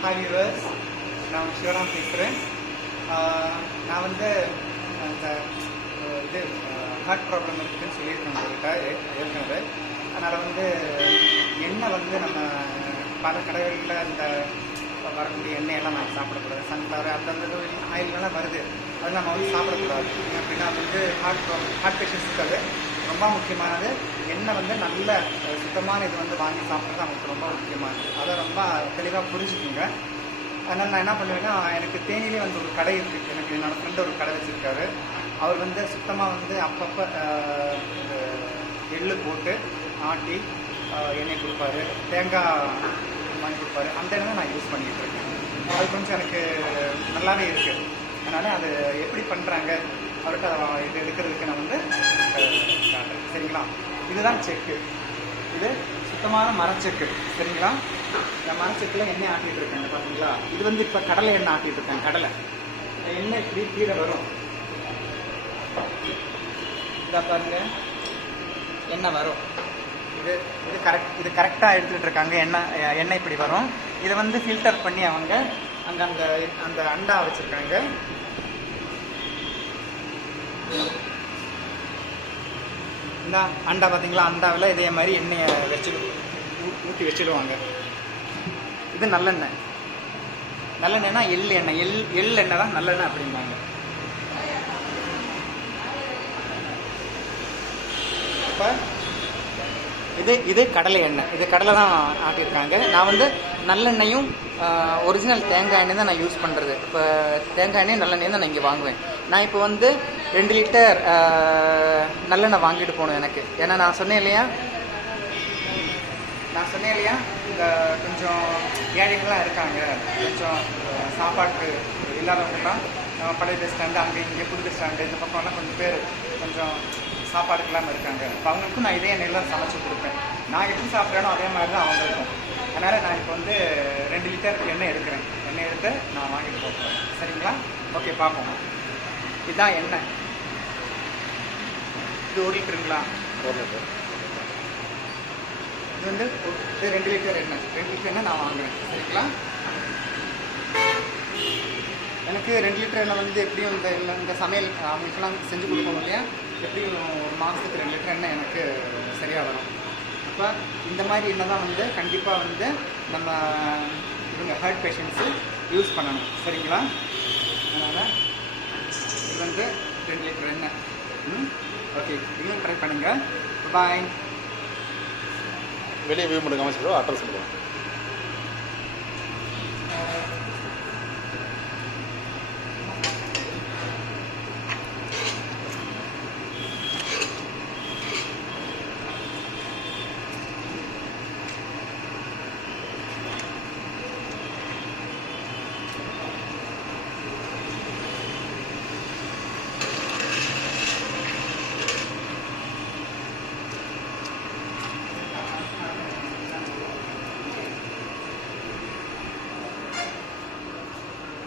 Hi viewers, நான் சிவராம் பேசுகிறேன். நான் வந்து அந்த இது ஹார்ட் ப்ராப்ளம் இருக்குதுன்னு சொல்லியிருக்கேன் உங்கள்கிட்ட ஏற்கனவே. அதனால் வந்து எண்ணெய் வந்து நம்ம பல கடைகளில் அந்த வரக்கூடிய எண்ணெயெல்லாம் நம்ம சாப்பிடக்கூடாது. சன்ஃப்ளவர் அந்த ஆயிலெலாம் வருது, அது நம்ம வந்து சாப்பிடக்கூடாது. அப்படின்னா வந்து ஹார்ட் பேஷண்ட்ஸுக்கு அது ரொம்ப முக்கியமானது. எண்ணெய் வந்து நல்ல சுத்தமான இது வந்து வாங்கி சாப்பிட்றது நமக்கு ரொம்ப முக்கியமானது. அதை ரொம்ப தெளிவாக புரிஞ்சுக்குங்க. அதனால் நான் என்ன பண்ணுவேன்னா, எனக்கு தேனிலே வந்து ஒரு கடை இருக்குது. எனக்கு என்னோடய ஃப்ரெண்டு ஒரு கடை வச்சுருக்காரு. அவர் வந்து சுத்தமாக வந்து அப்பப்போ எள்ளு போட்டு ஆட்டி எண்ணெய் கொடுப்பாரு, தேங்காய் வாங்கி கொடுப்பாரு. அந்த எண்ணெய் தான் நான் யூஸ் பண்ணிகிட்டு இருக்கேன். அது கொஞ்சம் எனக்கு நல்லாவே இருக்குது. அதனால் அது எப்படி பண்ணுறாங்க அவர்கிட்ட இது எடுக்கிறதுக்கு நான் வந்து காட்டுறேன். சரிங்களா? இதுதான் செக்கு. இது சுத்தமான மரச்செக்கு. சரிங்களா? இந்த மரச்செக்கில் எண்ணெய் ஆட்டிகிட்டு இருக்கேன் பார்த்தீங்களா? இது வந்து இப்போ கடலை எண்ணெய் ஆட்டிகிட்டு இருக்கேன். கடலை எண்ணெய் இப்படி கீழே வரும். இதை பாருங்க, எண்ணெய் வரும். இது கரெக்டாக எடுத்துகிட்டு இருக்காங்க. எண்ணெய் இப்படி வரும். இதை வந்து ஃபில்டர் பண்ணி அவங்க அங்கே அந்த அண்டா வச்சுருக்காங்க. இந்த அண்டா பார்த்தீங்களா? அண்டாவில் இதே மாதிரி எண்ணெயை ஊற்றி வச்சுடுவாங்க. இது நல்லெண்ணெய். நல்லெண்ணெய்னா எள் எண்ணெய். எள் எண்ணெய் தான் நல்லெண்ணெய் அப்படிம்பாங்க. இப்போ இது கடலை எண்ணெய். இது கடலை தான் ஆட்டியிருக்காங்க. நான் வந்து நல்லெண்ணெயும் ஒரிஜினல் தேங்காய் எண்ணெய் தான் நான் யூஸ் பண்ணுறது. இப்போ தேங்காய் எண்ணெய் நல்லெண்ணெய் தான் நான் இங்கே வாங்குவேன். நான் இப்போ வந்து 2 லிட்டர் நல்லெண்ணெய் வாங்கிட்டு போகணும் எனக்கு. ஏன்னா நான் சொன்னேன் இல்லையா இந்த கொஞ்சம் ஏழைகள்லாம் இருக்காங்க, கொஞ்சம் சாப்பாட்டுக்கு இல்லாதவங்கலாம் பழைய பஸ் ஸ்டாண்டு, அங்கே இங்கே புது பஸ் ஸ்டாண்டு இந்த பக்கம்லாம் கொஞ்சம் பேர் கொஞ்சம் சாப்பாடுக்கு இல்லாமல் இருக்காங்க. இப்போ அவங்களுக்கும் நான் இதே எண்ணெயெல்லாம் சமைச்சு கொடுப்பேன். நான் எப்படி சாப்பிட்றேனோ அதே மாதிரி தான் அவங்களுக்கும். அதனால் நான் இப்போ வந்து 2 லிட்டர் எண்ணெய் எடுக்கிறேன். எண்ணெய் எடுத்து நான் வாங்கிட்டு போகிறேன். சரிங்களா? ஓகே, பார்ப்போம். இதுதான் எண்ணெய். இது 1 லிட்டருங்களா? 1 லிட்டர். இது வந்து 2 லிட்டர் எண்ணெய். 2 லிட்டர் எண்ணெய் நான் வாங்குறேன். சரிங்களா? எனக்கு 2 லிட்டர் எண்ணெய் வந்து எப்படியும் இந்த சமையல் அவங்களுக்கெல்லாம் செஞ்சு கொடுக்கணும் இல்லையா? எப்படியும் ஒரு மாதத்துக்கு 2 லிட்டர் எண்ணெய் எனக்கு சரியாக வரும். அப்போ இந்த மாதிரி எண்ணெய் தான் வந்து கண்டிப்பாக வந்து நம்ம இவங்க ஹார்ட் பேஷண்ட்ஸு யூஸ் பண்ணணும். சரிங்களா? அதனால் இது வந்து 2 லிட்டர் எண்ணெய். ஓகே, இன்னும் ட்ரை பண்ணுங்கள். பாய். வெளியே வியூ மட்டும் காமிச்சிடுவோம். அட்ரஸ் சொல்லுவோம்.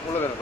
உள்ள வேறு